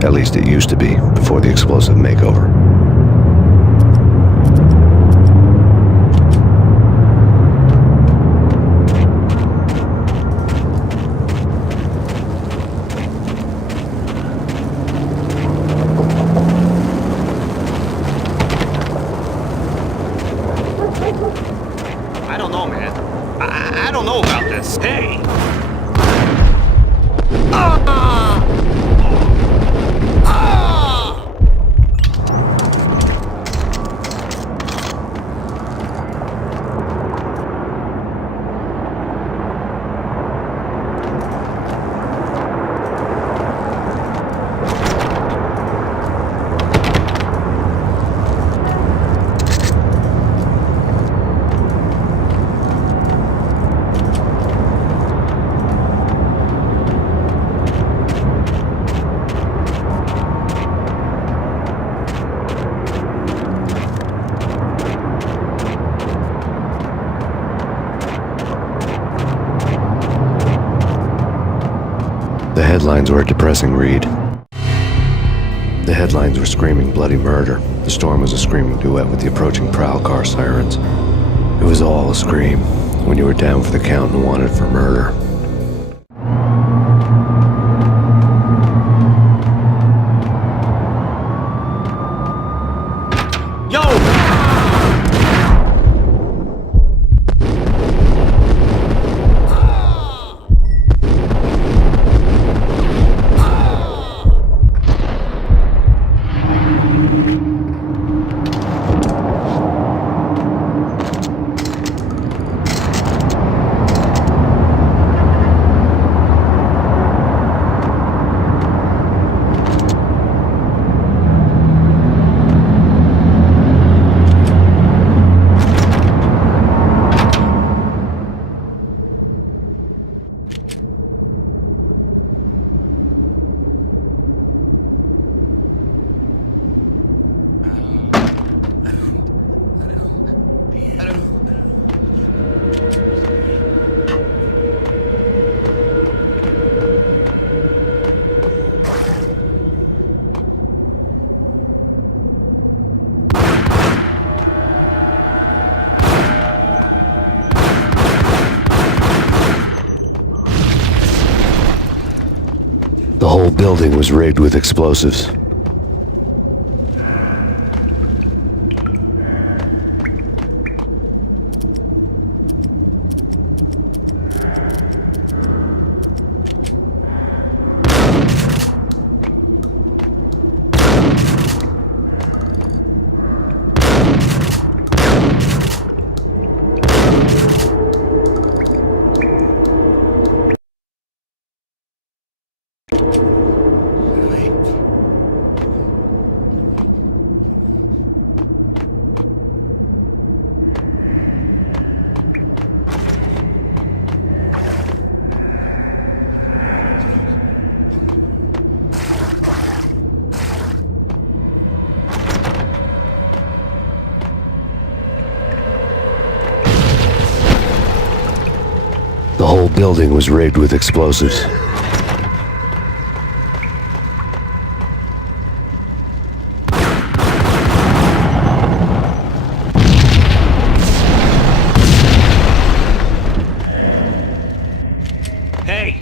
At least it used to be, before the explosive makeover. I don't know, man. I don't know about this. Hey! The headlines were a depressing read. The headlines were screaming bloody murder. The storm was a screaming duet with the approaching prowl car sirens. It was all a scream when you were down for the count and wanted for murder. The whole building was rigged with explosives. The whole building was rigged with explosives. Hey!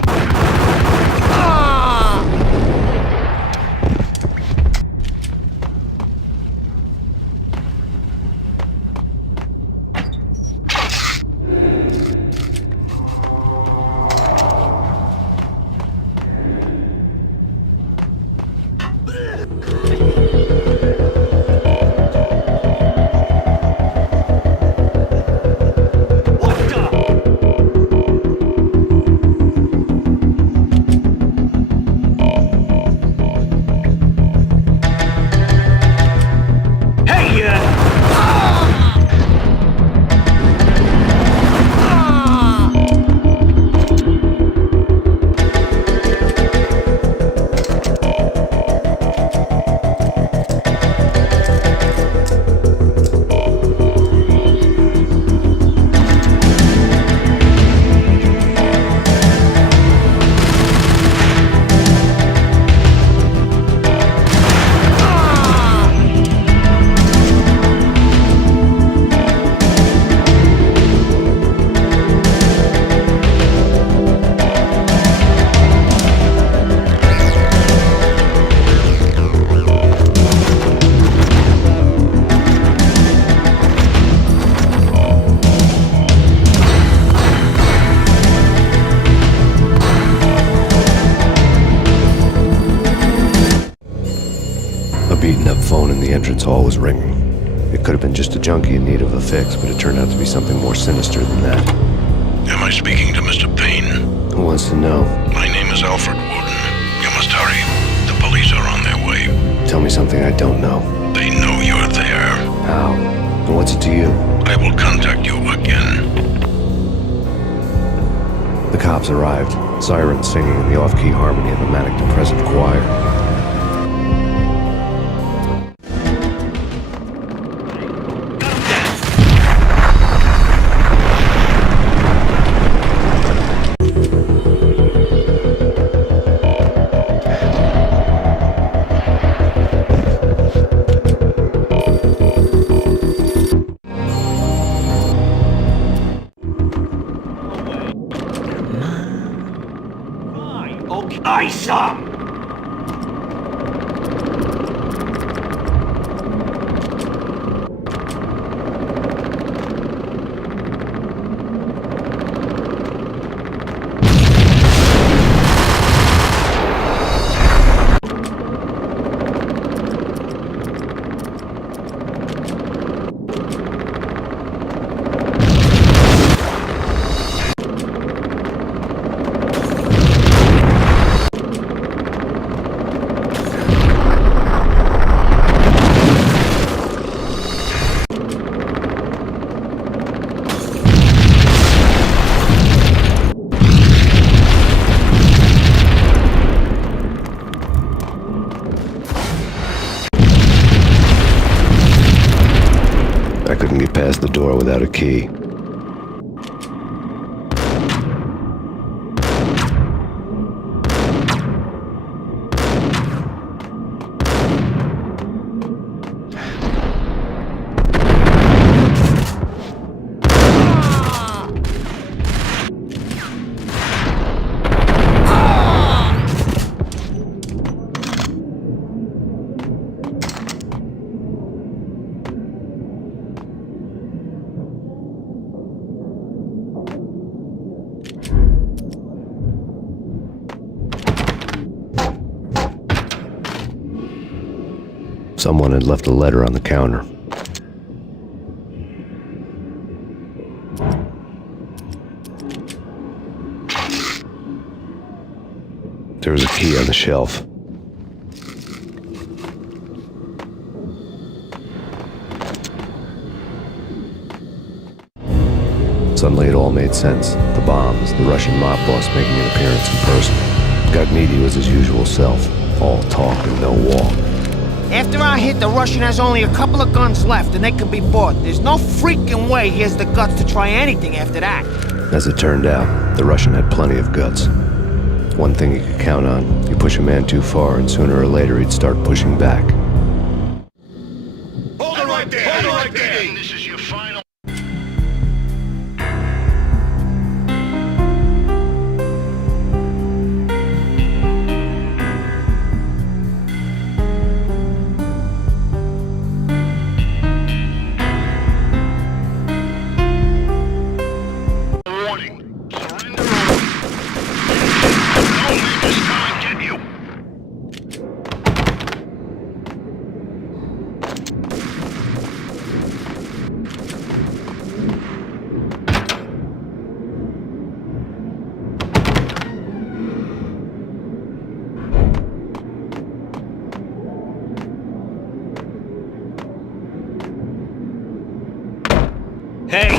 the entrance hall was ringing. It could have been just a junkie in need of a fix, but it turned out to be something more sinister than that. Am I speaking to Mr. Payne? Who wants to know? My name is Alfred Wooden. You must hurry. The police are on their way. Tell me something I don't know. They know you're there. How? And what's it to you? I will contact you again. The cops arrived, sirens singing in the off-key harmony of a manic-depressive choir. Okay, some. I couldn't get past the door without a key. Someone had left a letter on the counter. There was a key on the shelf. Suddenly it all made sense. The bombs, the Russian mob boss making an appearance in person. Gagnidi was his usual self, all talk and no walk. After I hit, the Russian has only a couple of guns left, and they can be bought. There's no freaking way he has the guts to try anything after that. As it turned out, the Russian had plenty of guts. One thing he could count on, you push a man too far, and sooner or later he'd start pushing back. Hold it right there! Hold it right there! This is your final... Hey!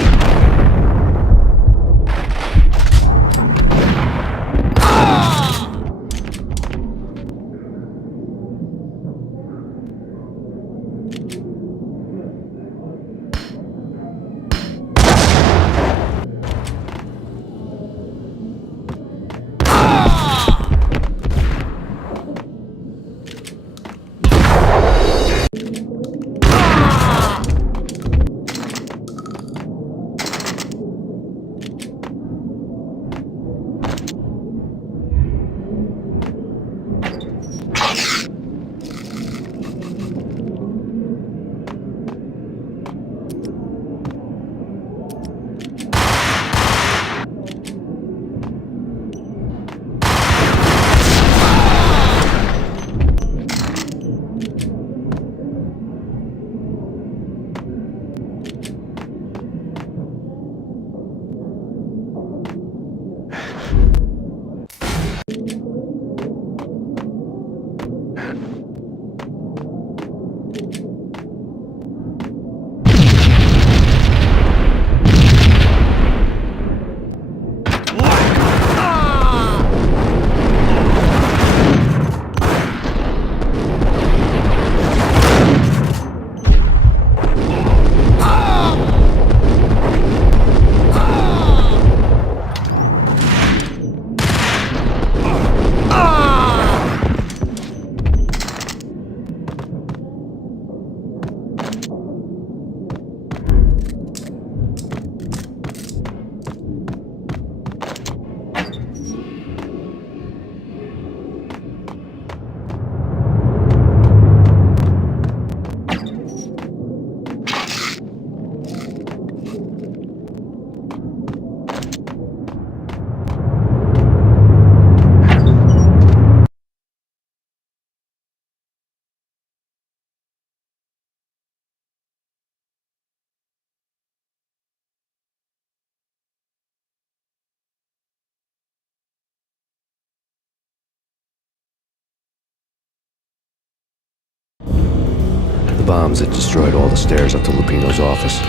bombs that destroyed all the stairs up to Lupino's office.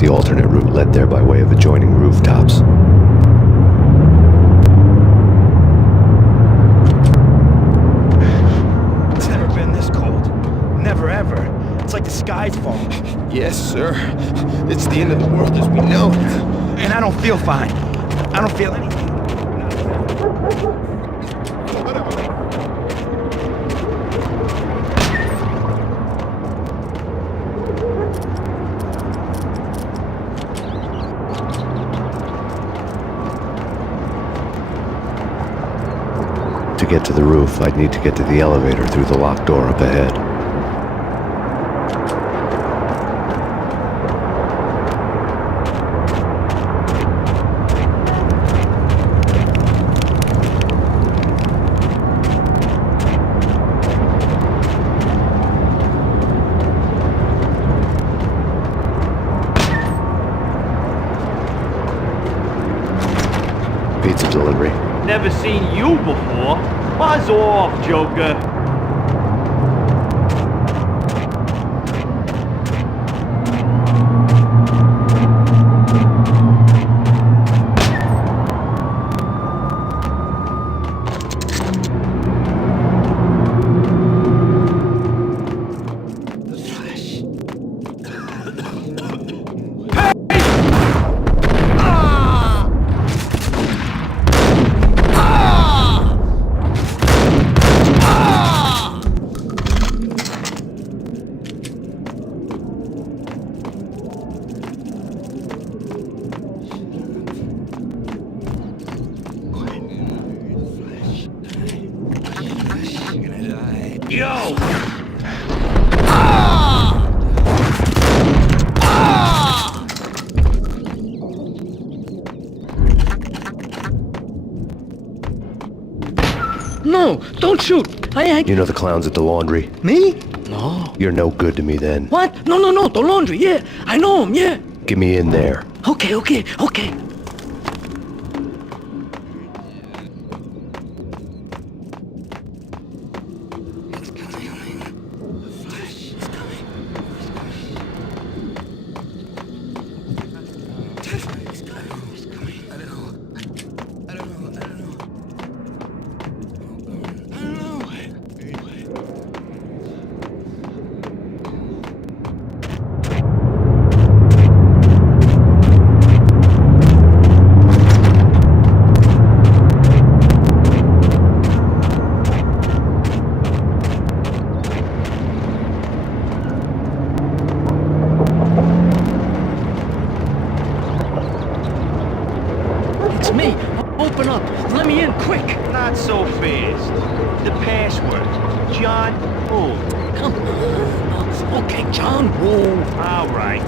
The alternate route led there by way of adjoining rooftops. It's never been this cold. Never ever. It's like the sky's falling. Yes, sir. It's the end of the world as we know it. And I don't feel fine. I don't feel anything. To get to the roof, I'd need to get to the elevator through the locked door up ahead. Pizza delivery. Never seen you before. Buzz off, Joker. Yo! No, don't shoot. You know the clowns at the laundry? Me? No. You're no good to me then. What? No, the laundry, yeah. I know him, yeah. Get me in there. Okay. It's me. Open up. Let me in, quick. Not so fast. The password. John Bull. Come on. Okay, John Woo. All right.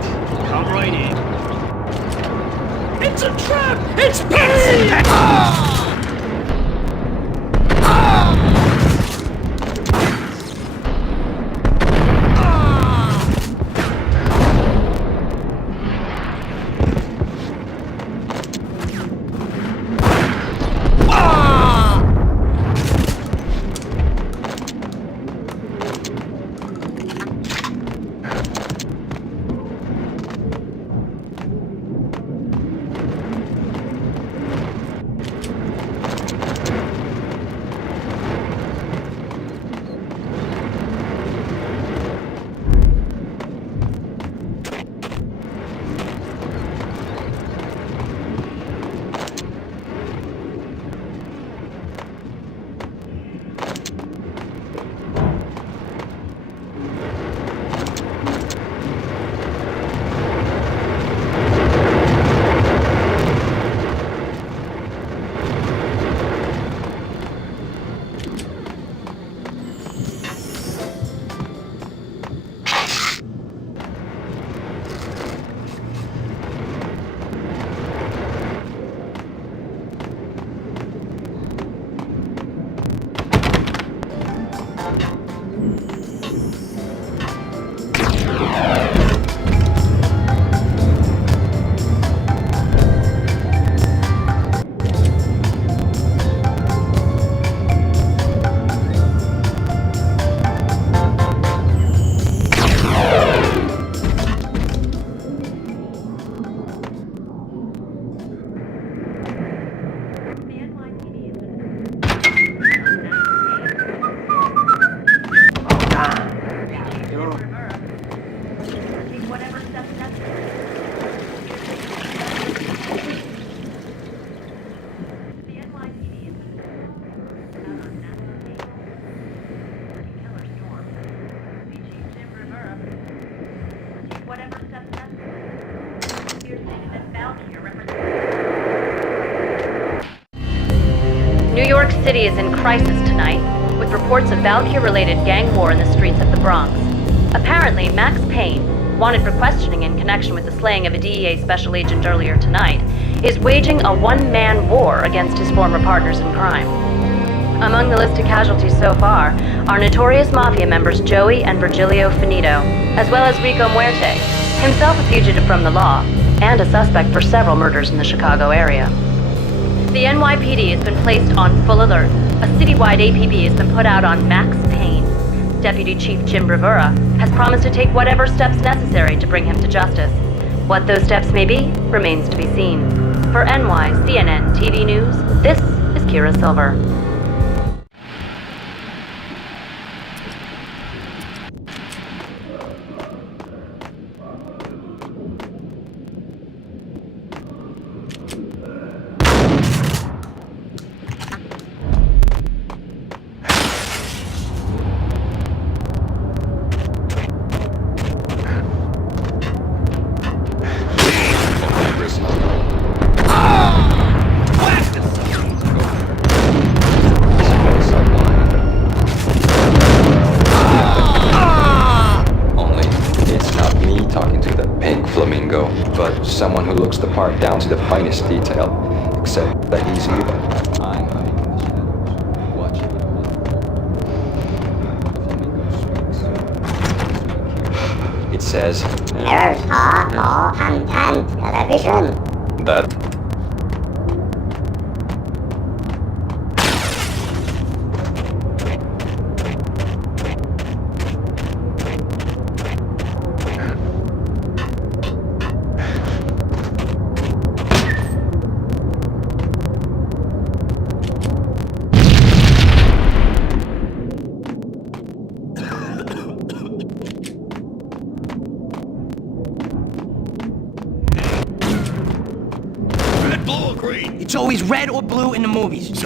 Come right in. It's a trap! It's Payne! whatever steps necessary. The NYPD has been out on national cable. Killer storm. Chief Jim Rivera. Take whatever steps necessary. Here's stated that Valkyrie represents. New York City is in crisis tonight, with reports of Valkyrie-related gang war in the streets of the Bronx. Apparently, Max Payne, wanted for questioning in connection with the slaying of a DEA special agent earlier tonight, is waging a one-man war against his former partners in crime. Among the list of casualties so far are notorious mafia members Joey and Virgilio Finito, as well as Rico Muerte, himself a fugitive from the law, and a suspect for several murders in the Chicago area. The NYPD has been placed on full alert. A citywide APB has been put out on Max Payne. Deputy Chief Jim Rivera has promised to take whatever steps necessary to bring him to justice. What those steps may be remains to be seen. For CNN TV News, this is Kira Silver. Someone who looks the part down to the finest detail, except that he's evil. I'm hiding in the shadows, watching it all. It says, Never saw more content television. That. It's always red or blue in the movies.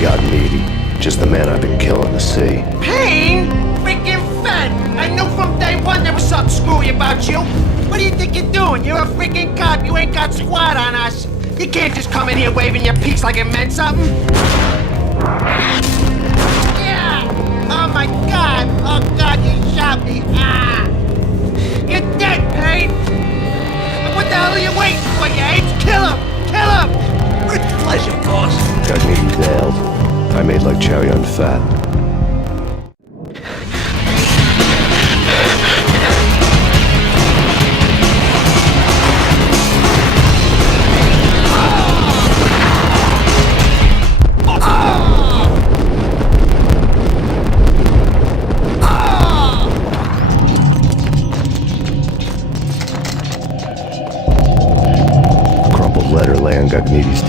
Got meaty. Just the man I've been killing to see. Payne? Freaking fed! I knew from day one there was something screwy about you. What do you think you're doing? You're a freaking cop. You ain't got squat on us. You can't just come in here waving your piece like it meant something. Yeah! Oh my God! Oh God, you shot me! Ah! You're dead, Payne! What the hell are you waiting for, you apes? Kill him! Kill him! With pleasure, boss. Got me nailed. I made like Chow Yun Fat.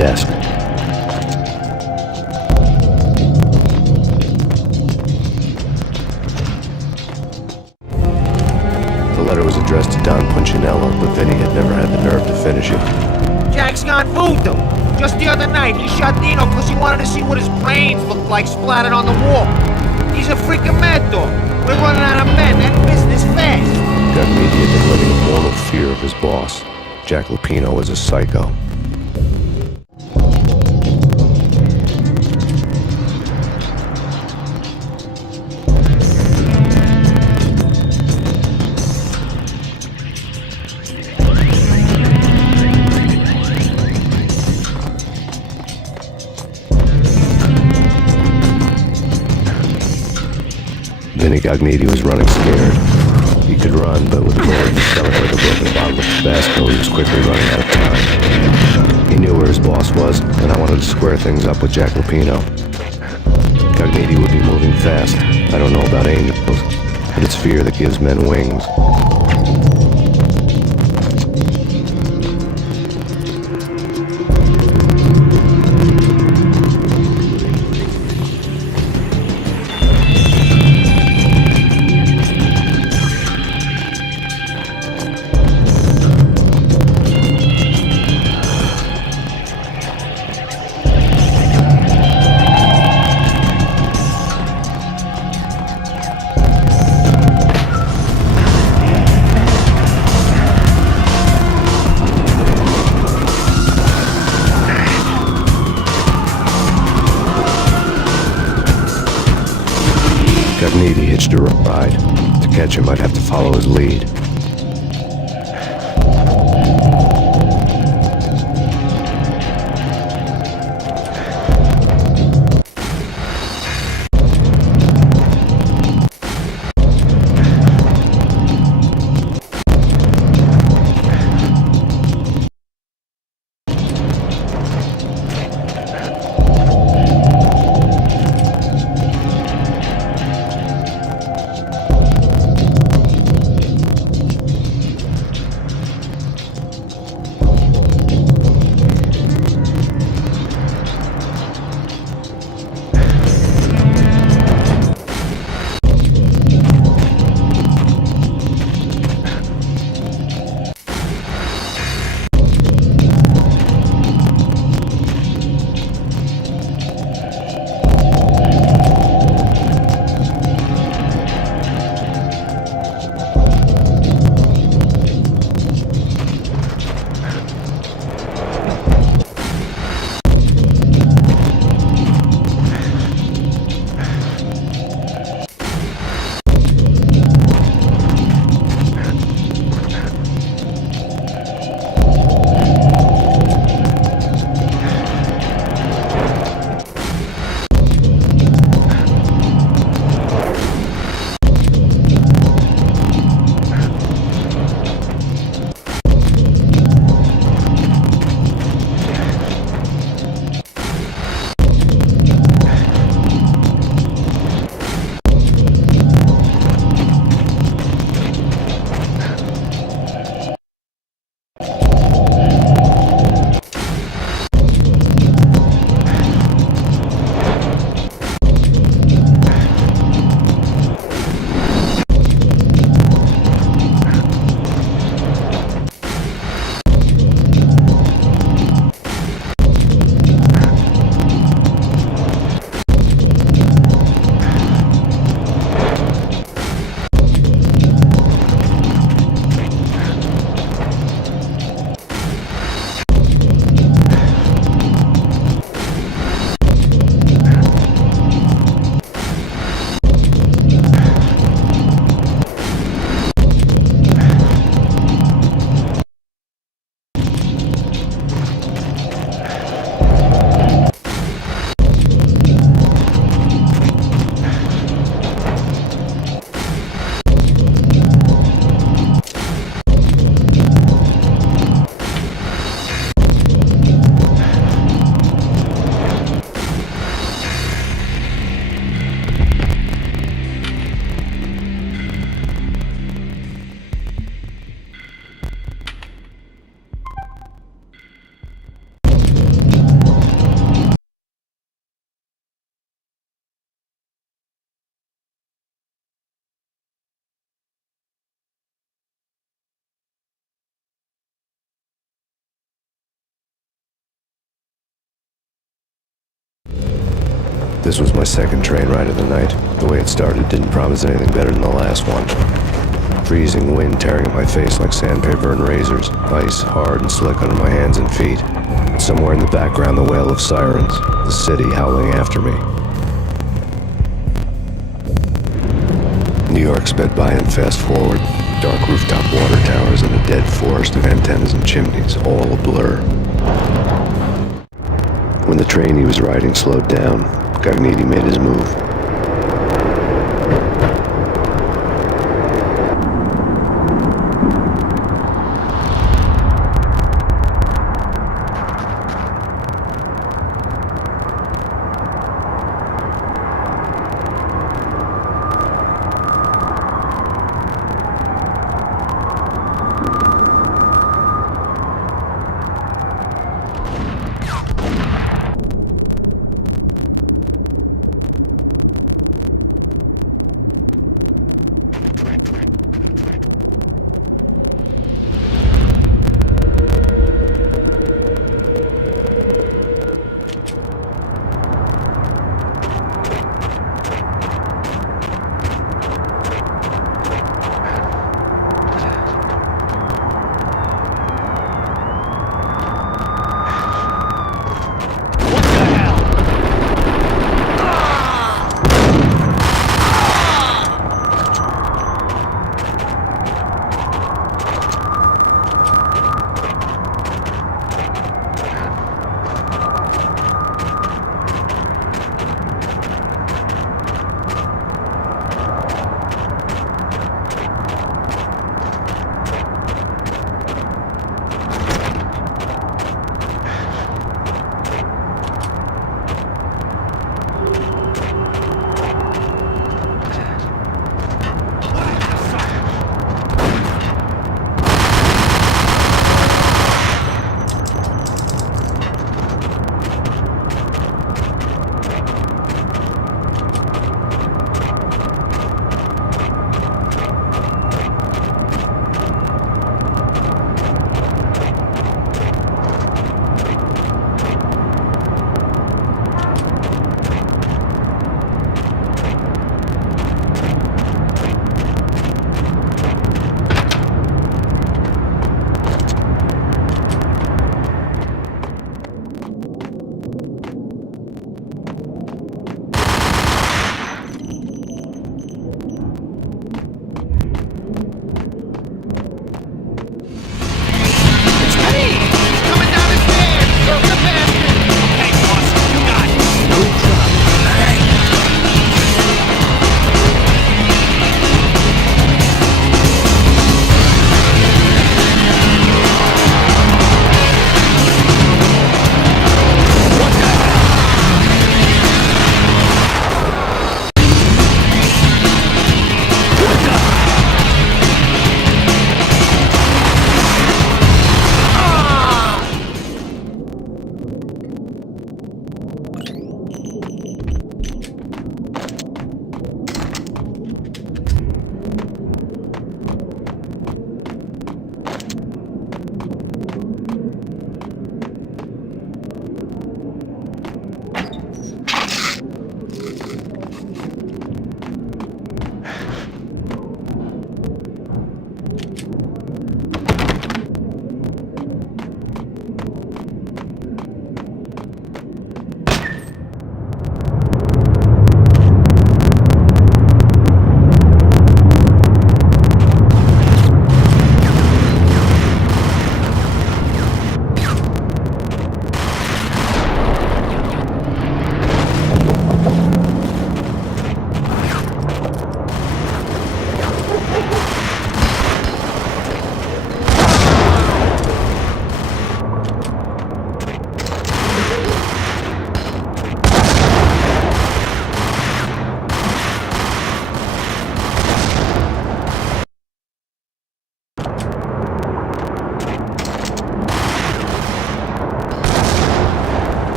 desk. The letter was addressed to Don Punchinello, but Vinny had never had the nerve to finish it. Jack's gone voodoo. Just the other night, he shot Dino because he wanted to see what his brains looked like splattered on the wall. He's a freaking mad dog. We're running out of men and business fast. Gugmedia had been living in mortal fear of his boss. Jack Lupino was a psycho. Vinny Gognitti was running scared. He could run, but with a bullet in his stomach like a broken bottle of Tabasco, he was quickly running out of time. He knew where his boss was, and I wanted to square things up with Jack Lupino. Gognitti would be moving fast. I don't know about angels, but it's fear that gives men wings. Gognitti hitched a ride. To catch him, I'd have to follow his lead. This was my second train ride of the night. The way it started didn't promise anything better than the last one. Freezing wind tearing at my face like sandpaper and razors, ice hard and slick under my hands and feet. Somewhere in the background, the wail of sirens, the city howling after me. New York sped by in fast forward. Dark rooftop water towers and a dead forest of antennas and chimneys, all a blur. When the train he was riding slowed down, Cogniti made his move.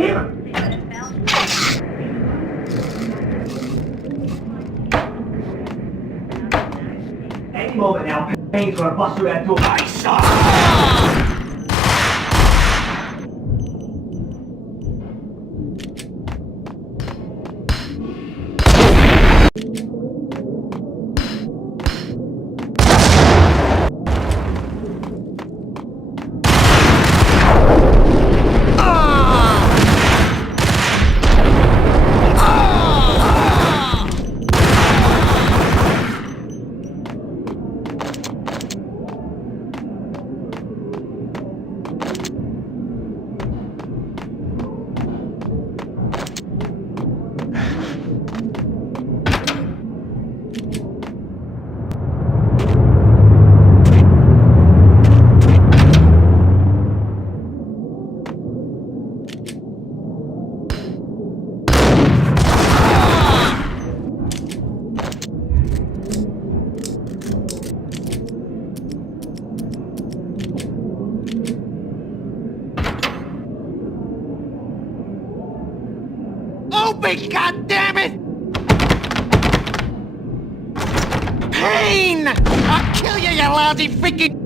hear him? Any moment now, Payne's gonna bust through that door. I saw! Open, goddammit! Payne! I'll kill you, you lousy freaking...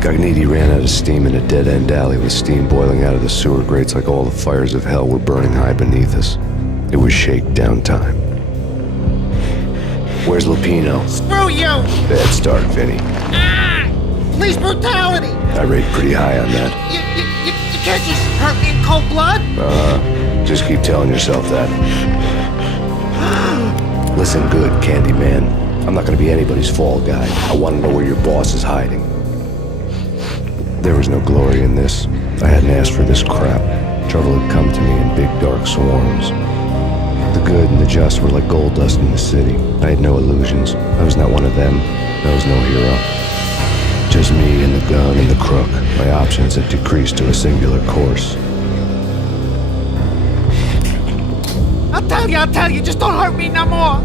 Cogniti ran out of steam in a dead-end alley with steam boiling out of the sewer grates like all the fires of hell were burning high beneath us. It was shakedown time. Where's Lupino? Screw you! Bad start, Vinny. Ah! Police brutality! I rate pretty high on that. You can't just hurt me in cold blood! Just keep telling yourself that. Listen good, Candyman. I'm not gonna be anybody's fall guy. I want to know where your boss is hiding. There was no glory in this. I hadn't asked for this crap. Trouble had come to me in big dark swarms. The good and the just were like gold dust in the city. I had no illusions. I was not one of them. I was no hero. Just me and the gun and the crook. My options had decreased to a singular course. I'll tell you, just don't hurt me no more.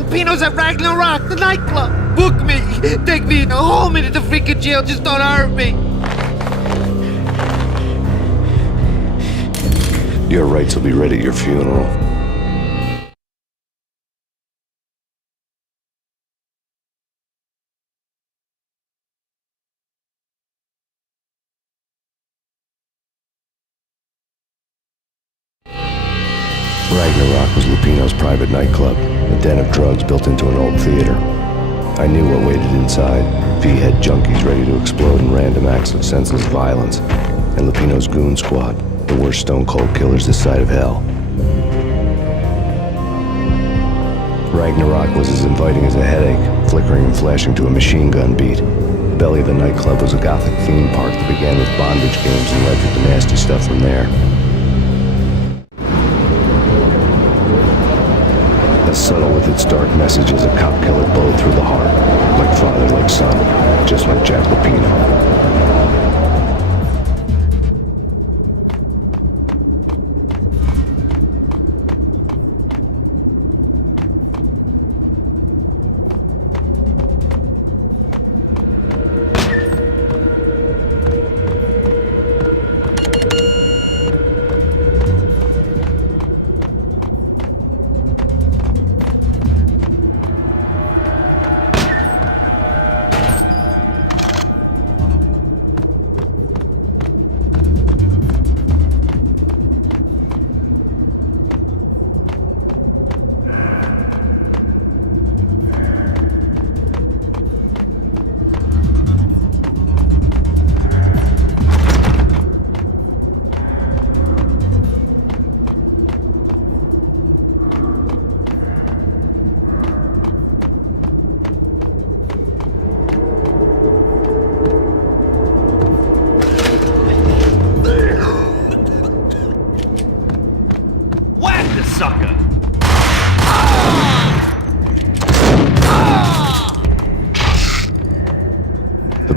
Lupino's at Ragnarok, the nightclub. Book me, take me, hold me to the freaking jail, just don't hurt me. Your rights will be ready at your funeral. Ragnarok was Lupino's private nightclub, a den of drugs built into an old theater. I knew what waited inside. V-head junkies ready to explode in random acts of senseless violence. And Lupino's goon squad, the worst stone-cold killers this side of hell. Ragnarok was as inviting as a headache, flickering and flashing to a machine gun beat. The belly of the nightclub was a gothic theme park that began with bondage games and led to the nasty stuff from there. As subtle with its dark message as a cop killer bullet through the heart. Like father, like son, just like Jack Lupino.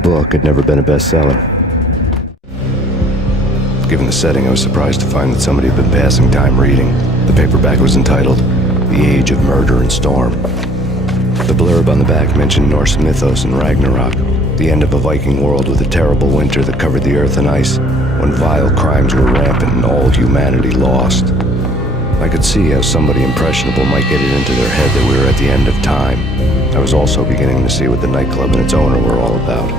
book had never been a bestseller. Given the setting, I was surprised to find that somebody had been passing time reading. The paperback was entitled The Age of Murder and Storm. The blurb on the back mentioned Norse mythos and Ragnarok, the end of a Viking world with a terrible winter that covered the earth in ice, when vile crimes were rampant and all humanity lost. I could see how somebody impressionable might get it into their head that we were at the end of time. I was also beginning to see what the nightclub and its owner were all about.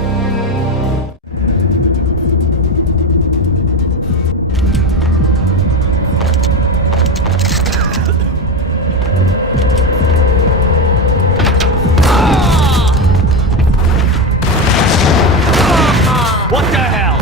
What the hell?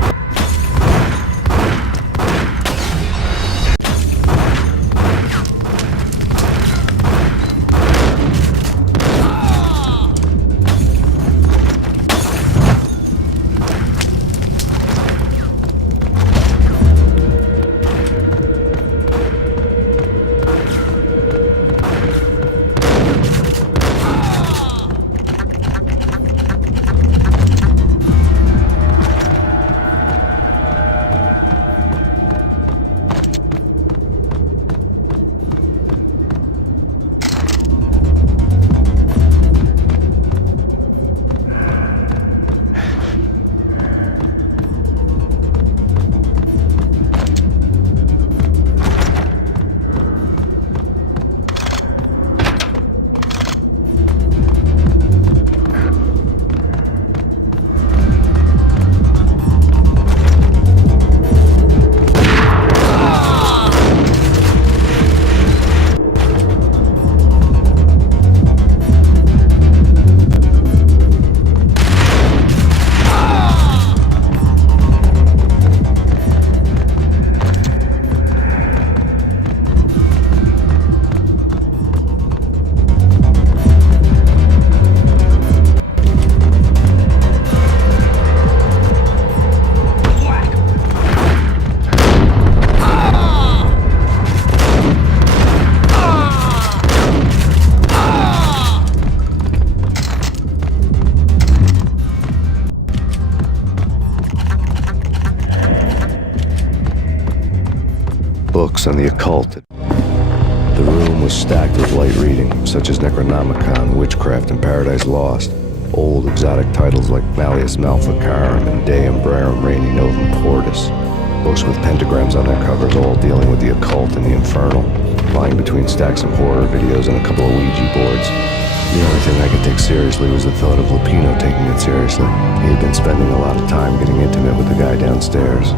Books on the occult. The room was stacked with light reading, such as Necronomicon, Witchcraft, and Paradise Lost. Old exotic titles like Malleus Maleficarum and De Umbrarum Reini Novum Portus. Books with pentagrams on their covers, all dealing with the occult and the infernal, lying between stacks of horror videos and a couple of Ouija boards. The only thing I could take seriously was the thought of Lupino taking it seriously. He had been spending a lot of time getting intimate with the guy downstairs.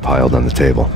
Piled on the table.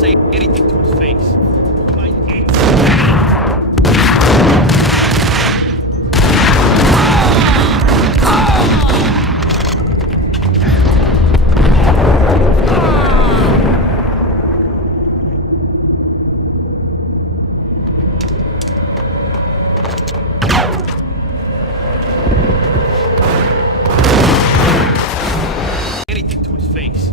say anything to his face. Anything to his face.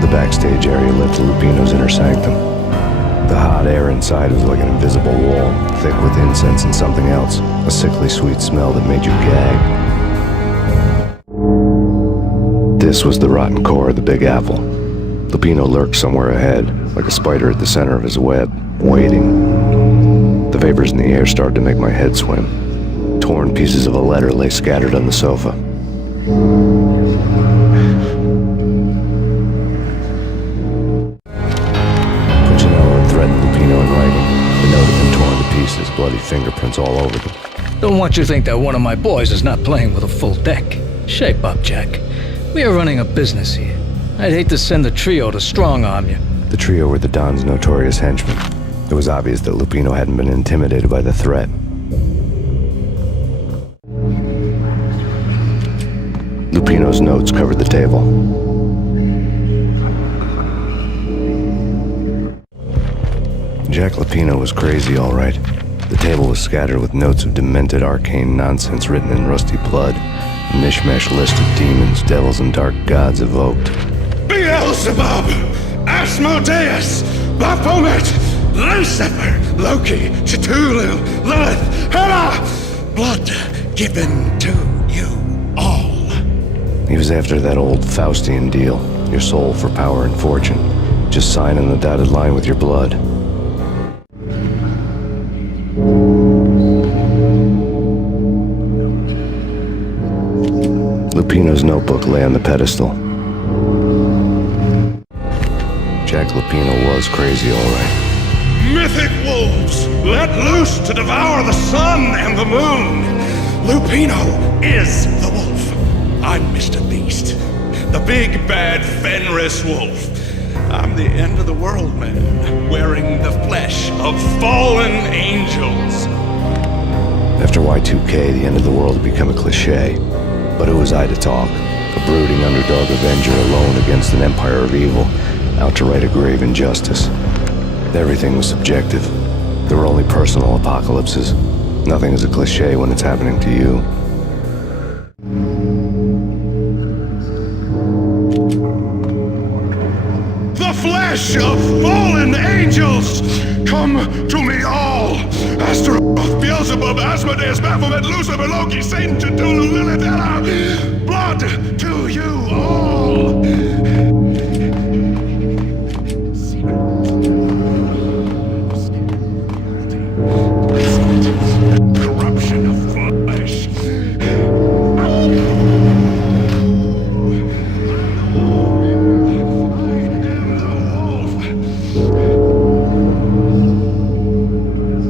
The backstage area led to Lupino's inner sanctum. The hot air inside was like an invisible wall, thick with incense and something else, a sickly sweet smell that made you gag. This was the rotten core of the Big Apple. Lupino lurked somewhere ahead, like a spider at the center of his web, waiting. The vapors in the air started to make my head swim. Torn pieces of a letter lay scattered on the sofa. Threatened Lupino in writing. The note had been torn to pieces, bloody fingerprints all over them. Don't want you to think that one of my boys is not playing with a full deck. Shape up, Jack. We are running a business here. I'd hate to send the trio to strong-arm you. The trio were the Don's notorious henchmen. It was obvious that Lupino hadn't been intimidated by the threat. Lupino's notes covered the table. Jack Lupino was crazy, all right. The table was scattered with notes of demented arcane nonsense written in rusty blood. A mishmash list of demons, devils, and dark gods evoked. Beelzebub, Asmodeus, Baphomet, Lucifer, Loki, Cthulhu, Lilith, Hera, blood given to you all. He was after that old Faustian deal, your soul for power and fortune. Just sign on the dotted line with your blood. Lupino's notebook lay on the pedestal. Jack Lupino was crazy, all right. Mythic wolves, let loose to devour the sun and the moon. Lupino is the wolf. I'm Mr. Beast, the big bad Fenris wolf. I'm the end of the world man, wearing the flesh of fallen angels. After Y2K, the end of the world had become a cliche. But who was I to talk? A brooding underdog avenger alone against an empire of evil, out to right a grave injustice. Everything was subjective. There were only personal apocalypses. Nothing is a cliche when it's happening to you. The flesh of fallen angels! Come to me all! Astaroth, Beelzebub, Asmodeus, Baphomet, Lucifer, Loki, Satan, Cthulhu, Lilith, Hera! Blood to you all! Corruption of flesh.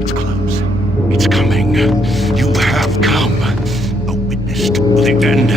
It's close. It's coming. You have come. A witness to the end.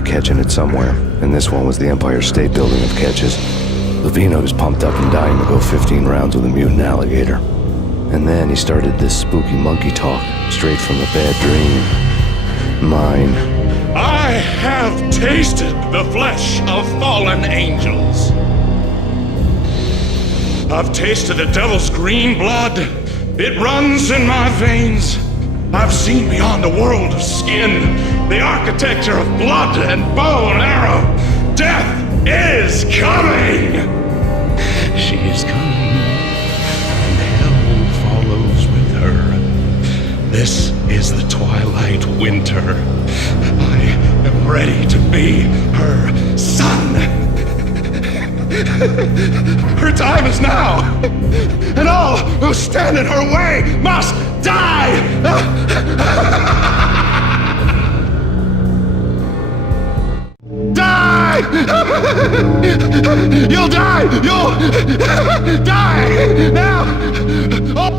a catch in it somewhere, and this one was the Empire State Building of catches. Lupino was pumped up and dying to go 15 rounds with a mutant alligator. And then he started this spooky monkey talk, straight from a bad dream. Mine. I have tasted the flesh of fallen angels. I've tasted the devil's green blood. It runs in my veins. I've seen beyond the world of skin, the architecture of blood and bow and arrow. Death is coming! She is coming, and hell follows with her. This is the twilight winter. I am ready to be her son. Her time is now, and all who stand in her way must die! Die! You'll die! You'll die! Now! Oh.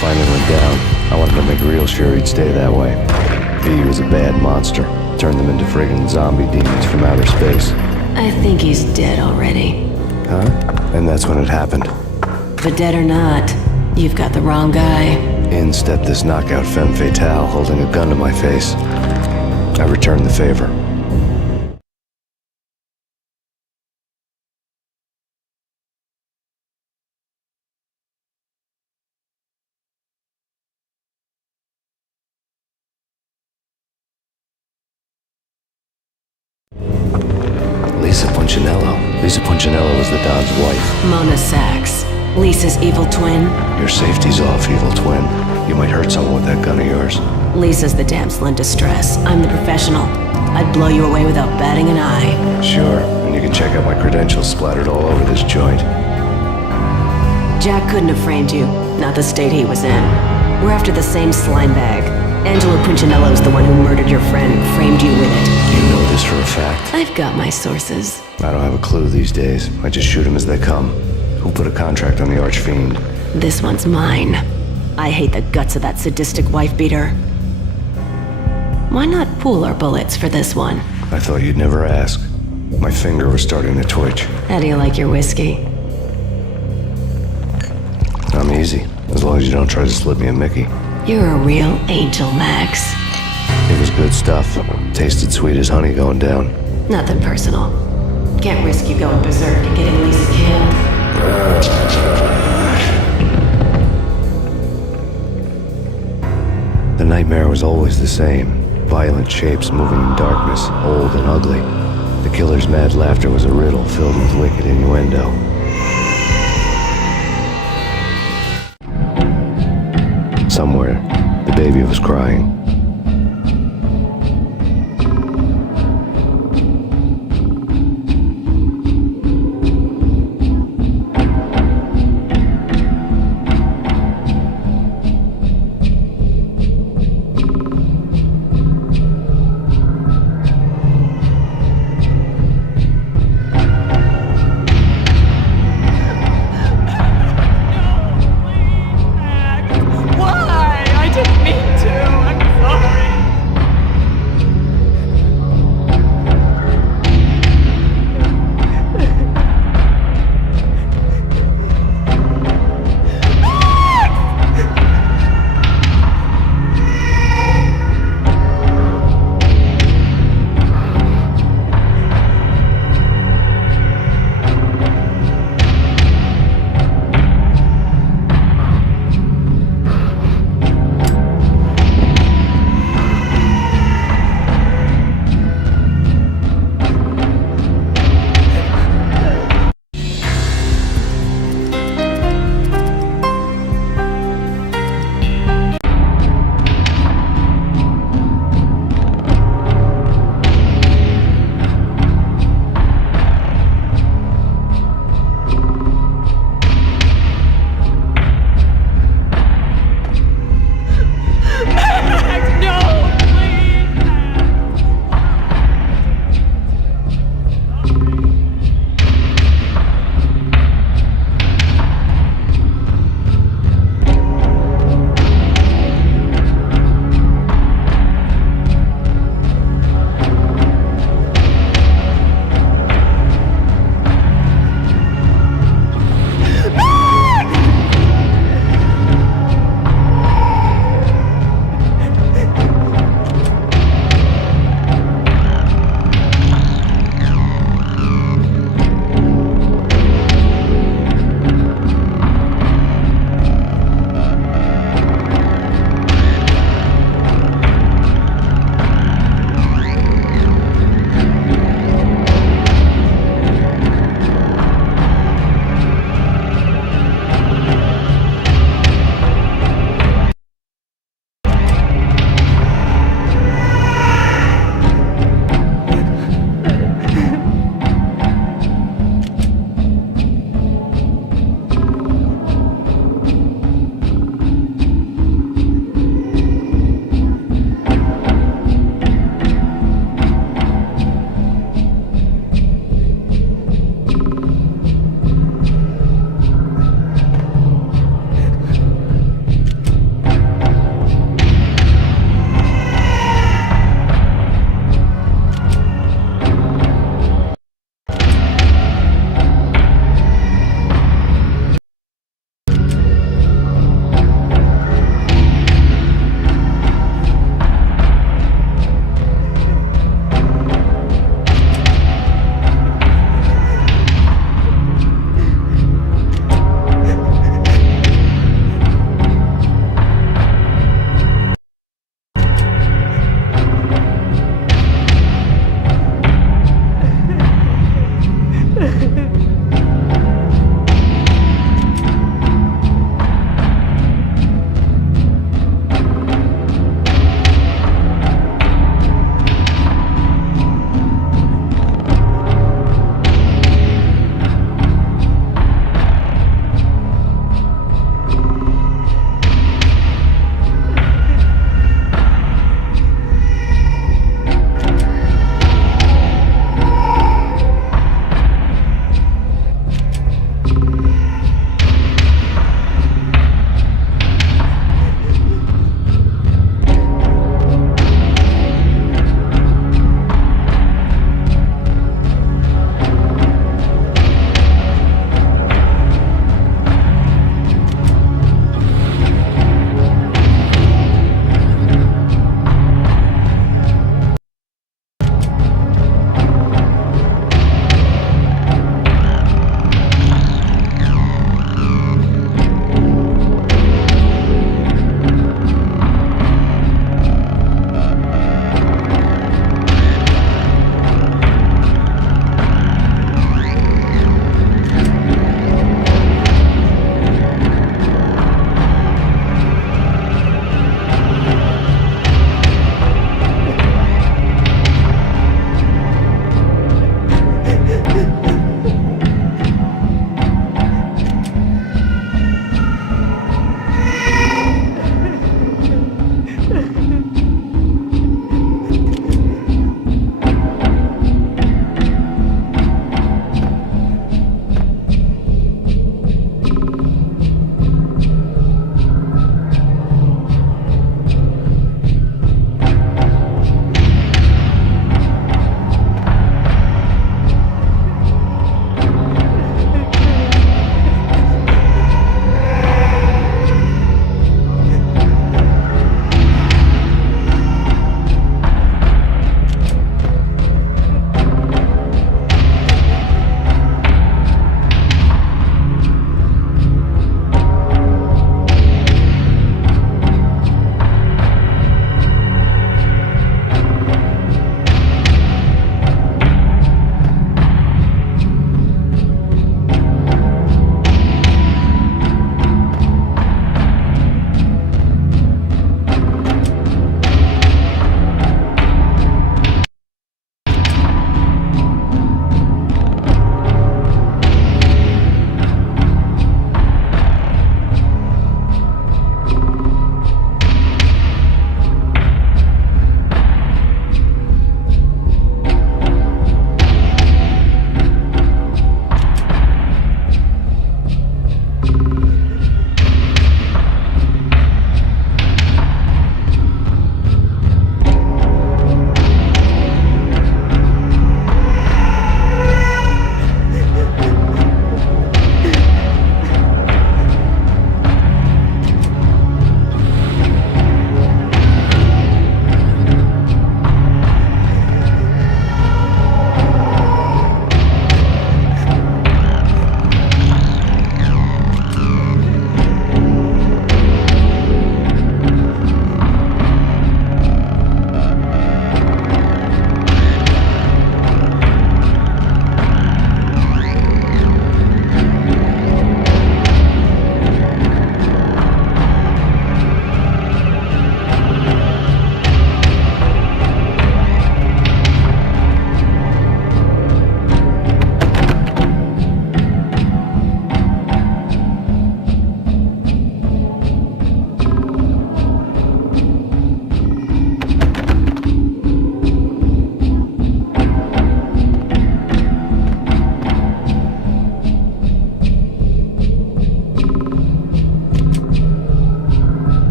Finally went down. I wanted to make real sure he'd stay that way. V was a bad monster. Turned them into friggin' zombie demons from outer space. I think he's dead already. Huh? And that's when it happened. But dead or not, you've got the wrong guy. In stepped this knockout femme fatale, holding a gun to my face. I returned the favor. Lisa Punchinello was the Don's wife. Mona Sachs, Lisa's evil twin. Your safety's off, evil twin. You might hurt someone with that gun of yours. Lisa's the damsel in distress. I'm the professional. I'd blow you away without batting an eye. Sure, and you can check out my credentials splattered all over this joint. Jack couldn't have framed you, not the state he was in. We're after the same slime bag. Angelo Punchinello's the one who murdered your friend and framed you with it. You know this for a fact? I've got my sources. I don't have a clue these days. I just shoot them as they come. Who put a contract on the Archfiend? This one's mine. I hate the guts of that sadistic wife-beater. Why not pool our bullets for this one? I thought you'd never ask. My finger was starting to twitch. How do you like your whiskey? I'm easy, as long as you don't try to slip me a Mickey. You're a real angel, Max. It was good stuff. Tasted sweet as honey going down. Nothing personal. Can't risk you going berserk and getting Lisa killed. The nightmare was always the same. Violent shapes moving in darkness, old and ugly. The killer's mad laughter was a riddle filled with wicked innuendo. Somewhere, the baby was crying. Why? I didn't mean to. I'm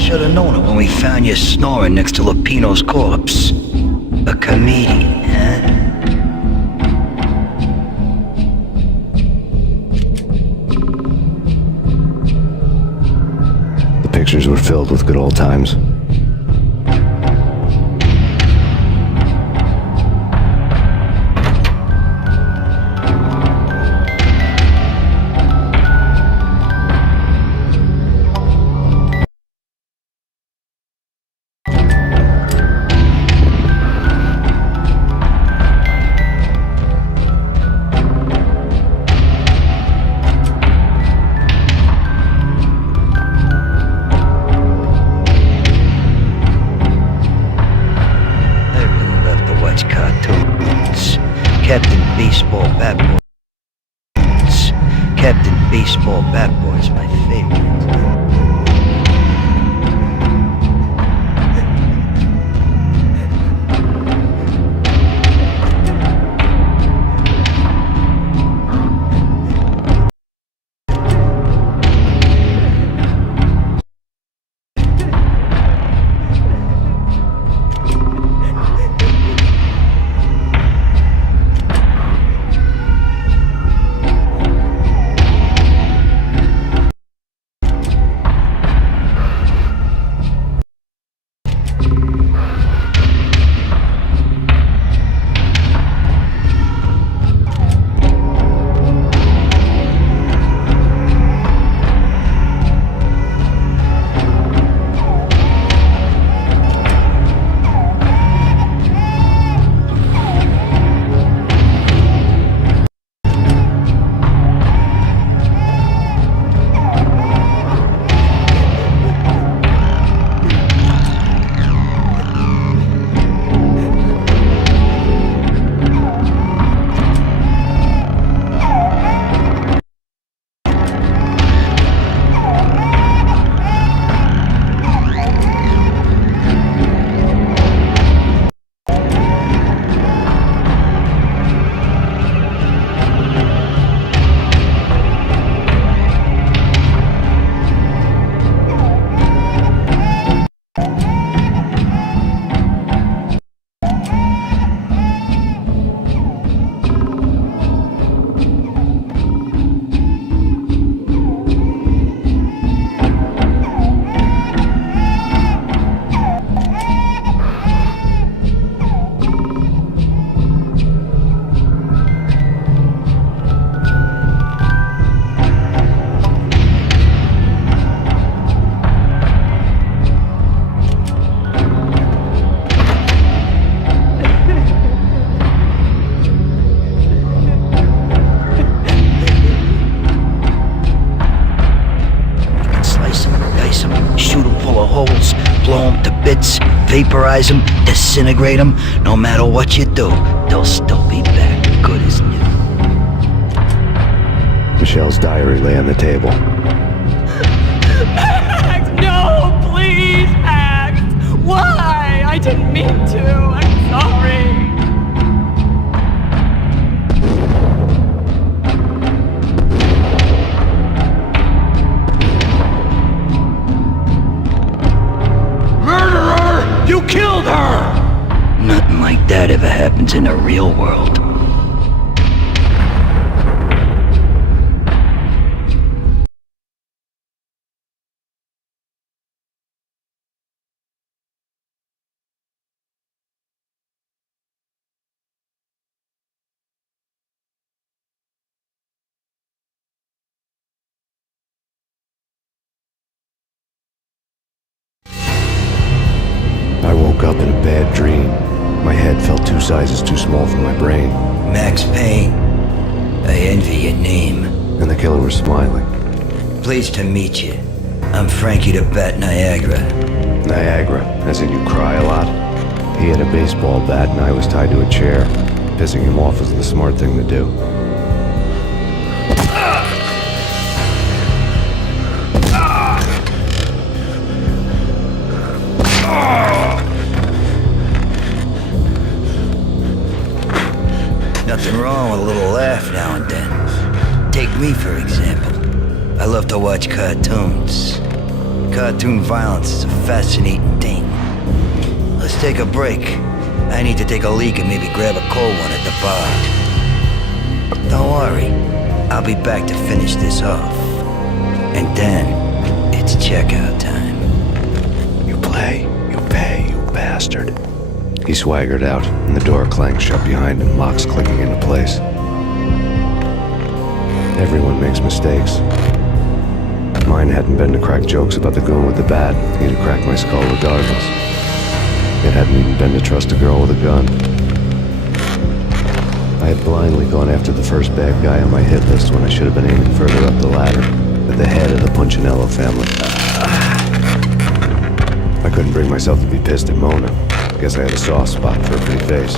Should have known it when we found you snoring next to Lupino's corpse. A comedian, huh? The pictures were filled with good old times. Captain Baseball Bat Boys. Captain Baseball Bat Boys, my favorite. Vaporize them, disintegrate them. No matter what you do, they'll still be back good as new. Michelle's diary lay on the table. Max, no, please, Max. Why? I didn't mean to. I'm sorry. You killed her! Nothing like that ever happens in the real world. I woke up in a bad dream. My head felt 2 sizes too small for my brain. Max Payne. I envy your name. And the killer was smiling. Pleased to meet you. I'm Frankie the Bat Niagara. Niagara, as in you cry a lot? He had a baseball bat and I was tied to a chair. Pissing him off was the smart thing to do. Nothing wrong with a little laugh now and then. Take me, for example. I love to watch cartoons. Cartoon violence is a fascinating thing. Let's take a break. I need to take a leak and maybe grab a cold one at the bar. Don't worry, I'll be back to finish this off. And then, it's checkout time. You play, you pay, you bastard. He swaggered out, and the door clanged shut behind him, locks clicking into place. Everyone makes mistakes. Mine hadn't been to crack jokes about the goon with the bat. He'd have cracked my skull regardless. It hadn't even been to trust a girl with a gun. I had blindly gone after the first bad guy on my hit list when I should have been aiming further up the ladder, at the head of the Punchinello family. I couldn't bring myself to be pissed at Mona. Guess I had a soft spot for her pretty face.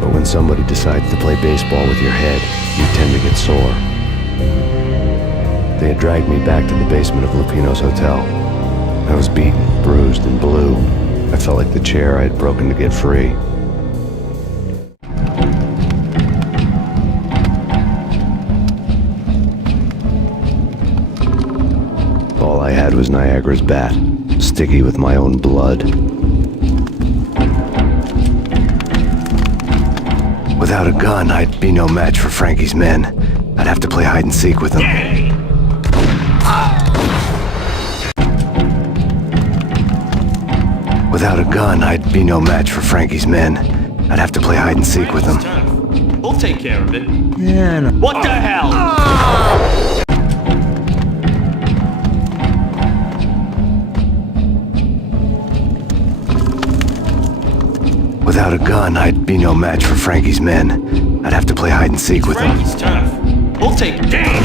But when somebody decides to play baseball with your head, you tend to get sore. They had dragged me back to the basement of Lupino's hotel. I was beaten, bruised, and blue. I felt like the chair I had broken to get free. All I had was Niagara's bat, sticky with my own blood. Without a gun, I'd be no match for Frankie's men. I'd have to play hide and seek with them. Without a gun, I'd be no match for Frankie's men. I'd have to play hide and seek with them. We'll take care of it. Yeah, no. What the hell? Without a gun, I'd be no match for Frankie's men. I'd have to play hide and seek with them. Frankie's turf. We'll take game.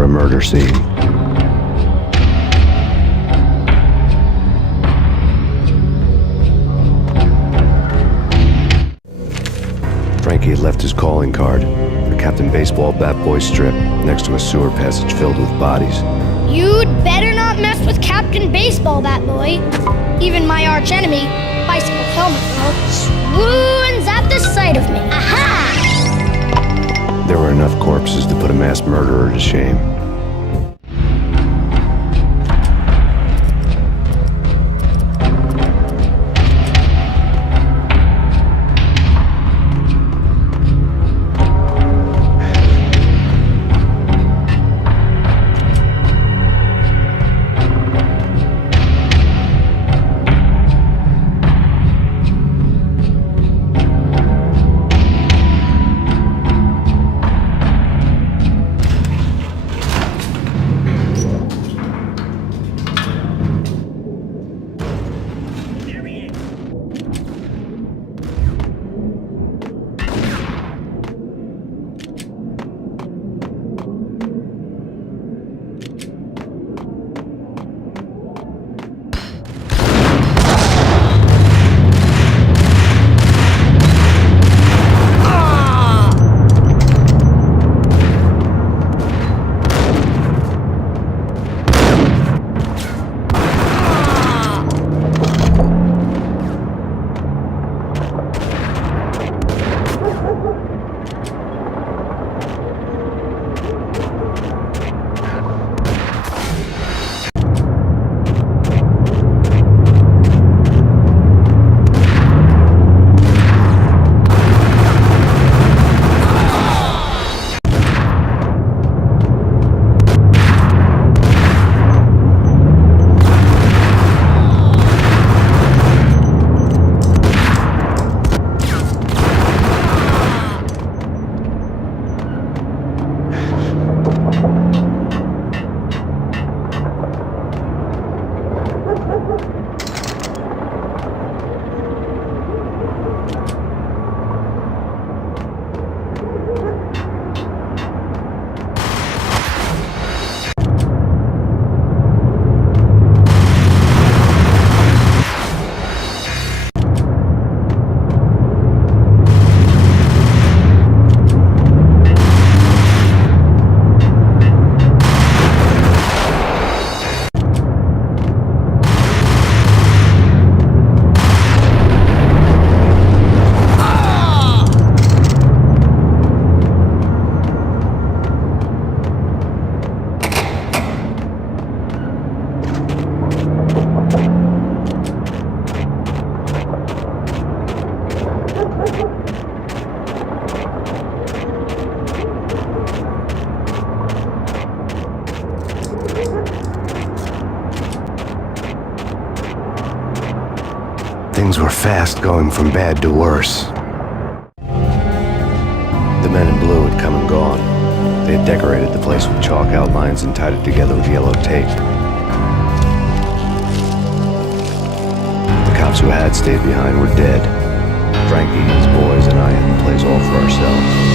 after a murder scene. Frankie had left his calling card, a Captain Baseball bat boy strip, next to a sewer passage filled with bodies. You'd better not mess with Captain Baseball Bat Boy. Even my arch enemy, Bicycle Helmet Girl, swoons at the sight of me. Aha! There were enough corpses to put a mass murderer to shame. Things were fast going from bad to worse. The men in blue had come and gone. They had decorated the place with chalk outlines and tied it together with yellow tape. The cops who had stayed behind were dead. Frankie, his boys, and I had the place all for ourselves.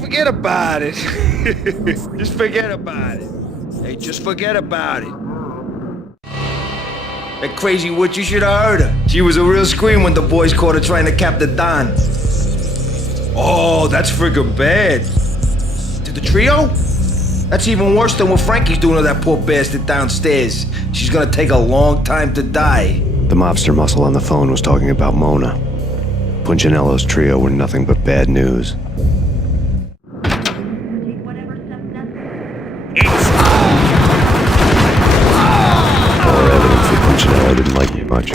Forget about it. Just forget about it. Hey, just forget about it. That crazy witch, you should have heard her. She was a real scream when the boys caught her trying to cap the Don. Oh, that's friggin' bad. To the trio? That's even worse than what Frankie's doing to that poor bastard downstairs. She's gonna take a long time to die. The mobster muscle on the phone was talking about Mona. Punchinello's trio were nothing but bad news. I didn't like you much.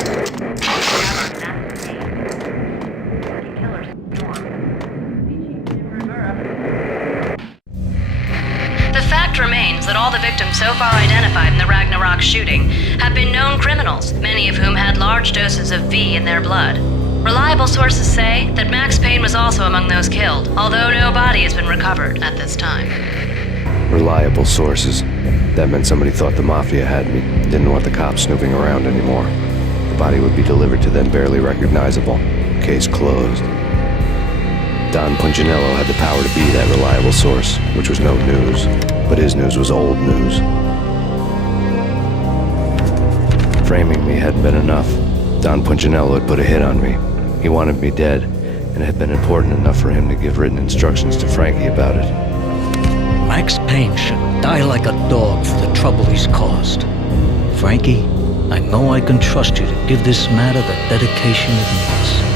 The fact remains that all the victims so far identified in the Ragnarok shooting have been known criminals, many of whom had large doses of V in their blood. Reliable sources say that Max Payne was also among those killed, although no body has been recovered at this time. Reliable sources. That meant somebody thought the Mafia had me, didn't want the cops snooping around anymore. The body would be delivered to them barely recognizable. Case closed. Don Punchinello had the power to be that reliable source, which was no news. But his news was old news. Framing me hadn't been enough. Don Punchinello had put a hit on me. He wanted me dead, and it had been important enough for him to give written instructions to Frankie about it. Max Payne should die like a dog for the trouble he's caused. Frankie, I know I can trust you to give this matter the dedication it needs.